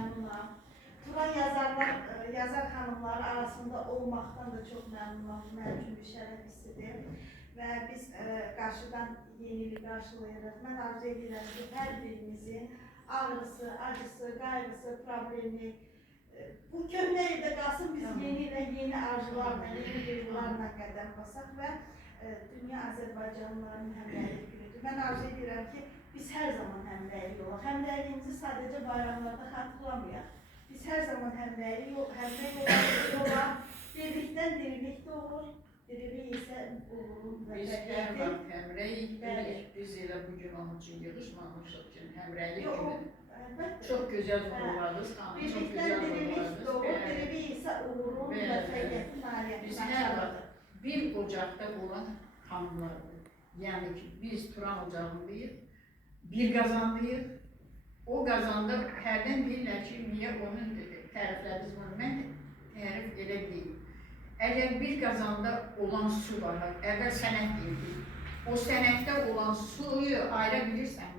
məmnunam. Turan yazar xanımları arasında olmaqdan da çox məmnunam. Mənim üçün bir şərəf hissidir. Və biz qarşıdan yeni ili qarşılayırıq. Mən arzu edirəm ki, hər birimizin ağrısı, acısı, qayğısı, problemi bu köhnə ildə qalsın, biz yeni ilə yeni arzularla, yeni duyğularla qədəm basaq və dünya Azərbaycanlıların həmrəylik günüdür. Mən arzu edirəm ki, biz hər zaman həmrəylik olaq. Həmrəyliyimizi sadəcə bayramlarda xatırlamayaq. Biz hər zaman həmrəylik olaq. Birlikdən dirilik doğur. Dirilik isə uğurun və biz hər vaxt həmrəyik bilik. Biz elə bugün onun üçün yığışmamışıq ki, həmrəylik günü. Çox gözəl vurguladınız, xanım, çox gözəl vurguladınız. Dirilik isə uğurun və fəaliyyətin nailiyyətin. Biz hər vaxt bir ocaqda olan xanımlardır. Yəni ki, biz Turan ocağındayıq, bir qazandayıq. O qazanda hərdən deyirlər ki, niyə onun təriflədiniz bunu? Mən tərif elə deyil. Əgər bir qazanda olan su var, əvvəl sənət deyildik. O sənətdə olan suyu ayıra bilirsən.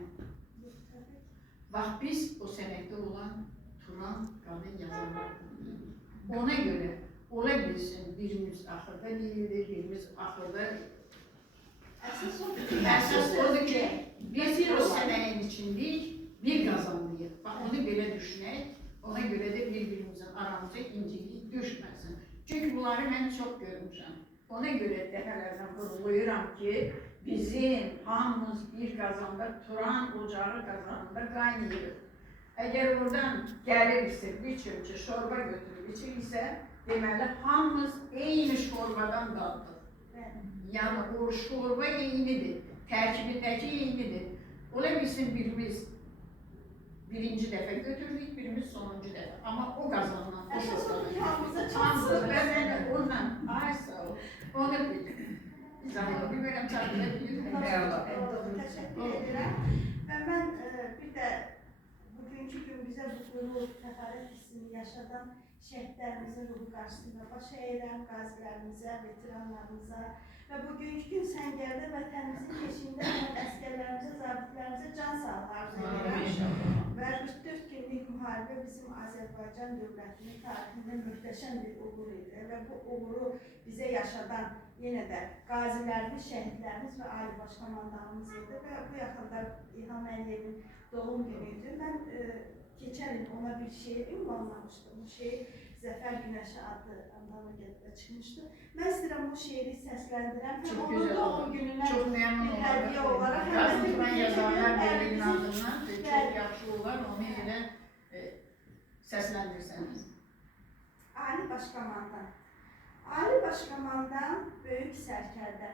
Bax, biz o sənətdə olan Turan qadın yazarlardır. Ona görə ola bilsin, birimiz axırda deyilir, birimiz axırda. Əsas odur ki, biz o sənəyin içindəyik, bir qazandıyıq. Bax, onu belə düşünək, ona görə də bir-birimizin aramıza incilik düşməsin. Çünki bunları mən çox görmüşəm. Ona görə dəfələrdən vurğulayıram ki, bizim hamımız bir qazanda, Turan ocağı qazanında qaynayırıq. Əgər oradan gəlirsə, bir çömçə şorba götürüb içiriksə, deməli, hamımız eyni şorbadan dadıq. Yəni, o şorba eynidir, tərkibindəki eynidir. Ola bilsin, birimiz birinci dəfə götürdük, birimiz sonuncu dəfə. Amma o qazanılan, o şorbadan. Hamıza bəzən də onunla, ay sağ ol, onu bildim. İzahı bilmərəm, çarpıda bildim. Təşəkkür edirəm. Və mən bir də bugünkü gün bizə bu qürur, təxarət hissini yaşadan şəhidlərimizin ruhu qarşısında baş əyirəm, qazilərimizə, veteranlarımıza və bugünkü gün Səngərdə vətənimizin keşiyində əskərlərimizə, zabitlərimizə can sağlığı arzu edirəm. Və 44 günlük müharibə bizim Azərbaycan dövlətinin tarixində möhtəşəm bir uğur idi və bu uğuru bizə yaşadan yenə də qazilərimiz, şəhidlərimiz və Ali Baş Komandanımız idi və bu yaxında İlham Əliyevin doğum günüydü. Mən keçən il ona bir şeir ünvanlamışdım. Bu şeir Zəfər Günəşi adlı antologiyada çıxmışdı. Mən istəyirəm o şeiri səsləndirəm. Həm onun doğum gününə bir hədiyyə olaraq, həm də Turan yazarlar birliyin adından çox yaxşı olar, onu elə səsləndirsəniz. Ali Baş Komandan. Ali Baş Komandan, böyük sərkərdə.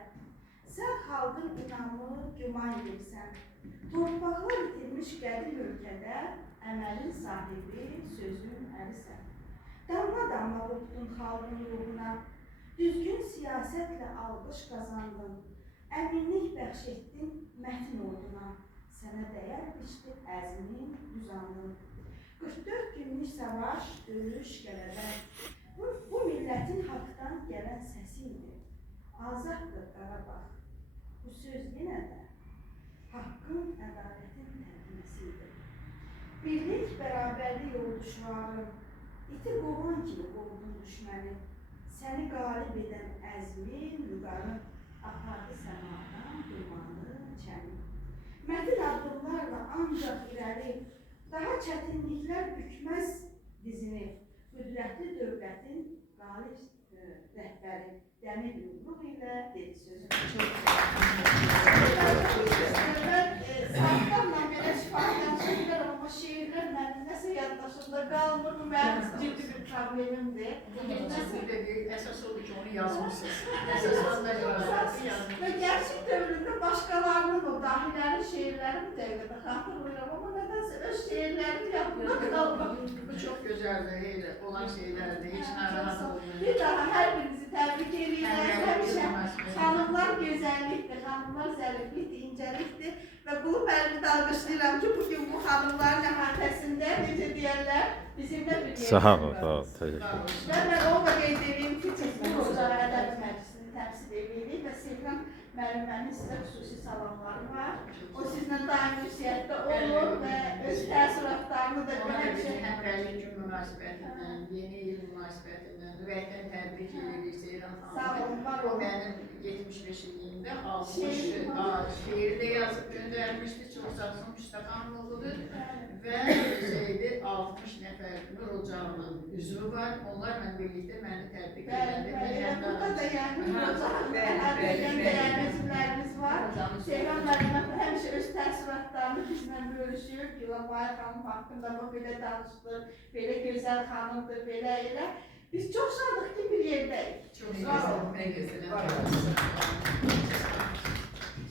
Sən xalqın inamı güman edirsən. Torpaqlar itirmiş qədim ölkədə əməlin sahibi, sözün əlisən. Damla-damla vurtdun xalqın ruhuna, düzgün siyasətlə alqış qazandın, əminlik bəxş etdin mətin orduna, sənə dəyər biçdi əzmin, uzandın. 44 günlük savaş, döyüş, qələbə, bu millətin haqdan gələn səsiydi. Azaddır Qarabağ, bu söz yenə də haqqın, ədalətin tərcüməsiydi. Birlik, bərabərlik oldu şüarı, iti qovan kimi qovdun düşməni, səni qalib edən əzmin, vüqarı, apardı səmadan, dumanı, çəni. Mətin addımlarla ancaq irəli, daha çətinliklər bükməz dizini, qüdrətli dövlətin qalib rəhbəri, dəmir yumruq ilə dedi sözü. Sağlamla belə şifahiyyən şeylər olma şeirlər mənim nəsə yaddaşımda qalmır, bu mənim ciddi bir problemimdir. Əsas odur ki, onu yazmışsınız. Əsas onda yazmışsınız. Və gerçək dövründə başqalarının o dahilərin şeirləri bu dəqiqədə xatırlayıram, amma nədənsə öz şeirlərini yadımda qalmır. Bu çox gözəldir, olan şeylərdir, heç narahat olmayın. Bir daha hər birinizi təbrik edirəm. Həmişə xanımlar gözəllikdir, xanımlar zəriflikdir, incəlikdir və qulub əlini də alqışlayıram ki, bugün bu xanımların əhatəsində, necə deyərlər, bizimlə bir yerdə. Sağ ol, təşəkkür. Və mən o da qeyd edeyim ki, Çetin Ocağı Ədəbi Məclisini təmsil edirik və Sevilən müəllimənin sizə xüsusi salamları var. O sizinlə daim ünsiyyətdə olur və öz təəssüratlarını da Ona da həmişə bizim həmrəylik gün münasibətindən, yeni il münasibətindən, ürəkdən təbrik edirik Seyran sağ xanımı. olun, var O olun. mənim 75 iliyimdə almışdı, şeiri də yazıb göndərmişdi, çox sağ olsun Müstə xanım oğludur. Və şeydi, 60 nəfər Nur Ocağının üzvü var, onlarla birlikdə məni təbrik Bəli, elədi. burada da yəni Ocağın dəyərli var. Seyran müəllimə həmişə öz təəssüratlarını bizlə bölüşüyor. Güləbay xanım haqqında bu belə danışdı, belə gözəl xanımdır, belə elə. Biz çox şadıq ki, bir yerdəyik. Çox sağ olun. Ne güzel.